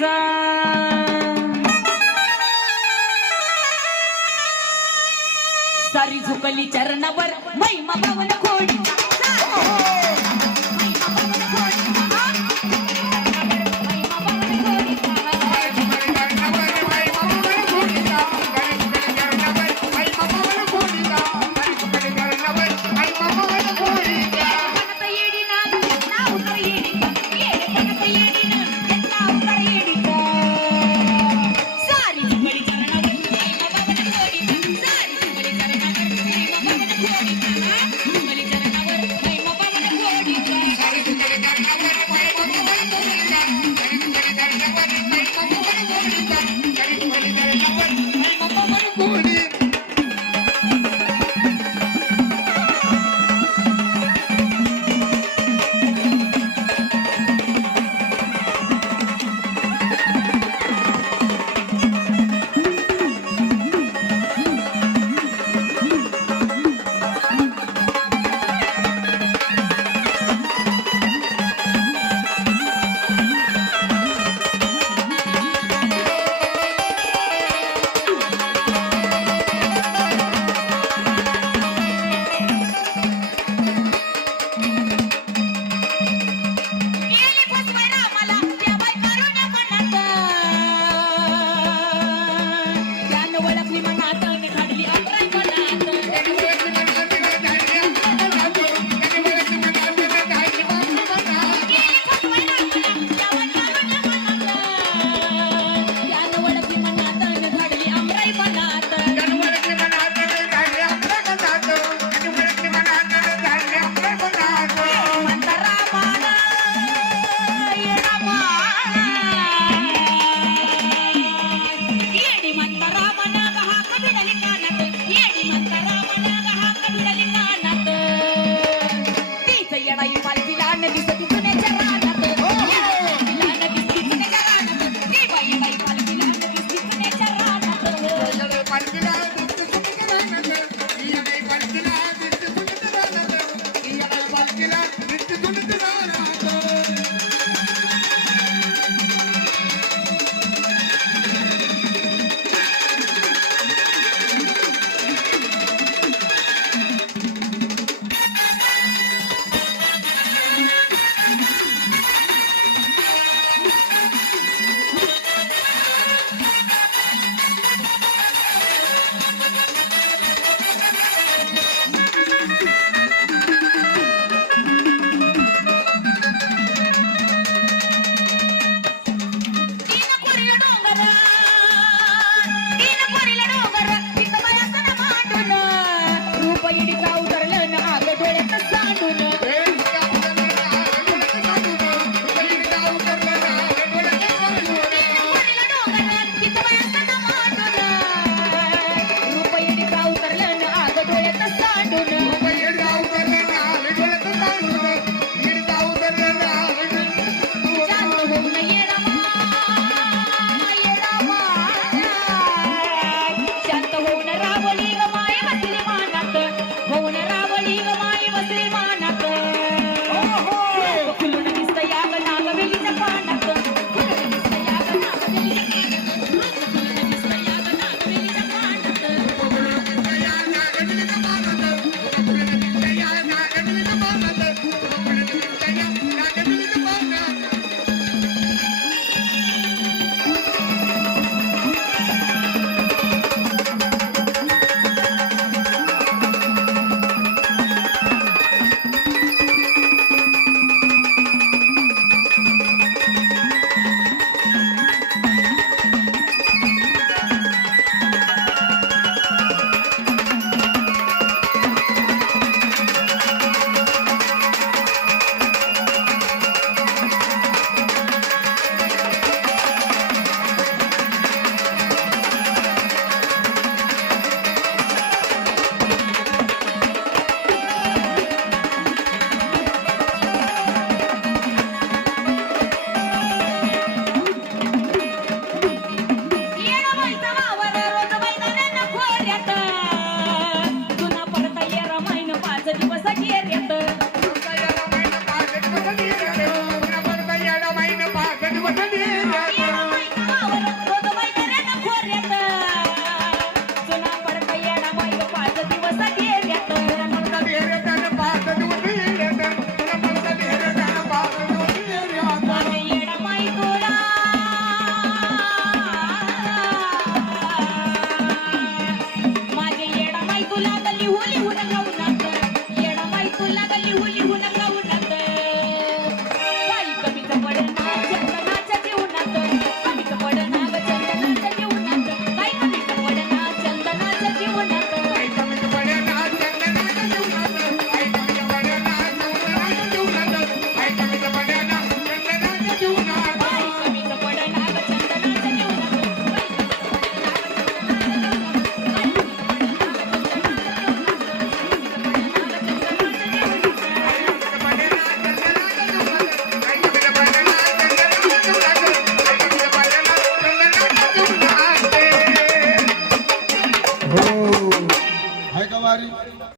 म्हणायचं सारी झुकली चरणावर महिमा पावन खोडी. Yeah, you must have a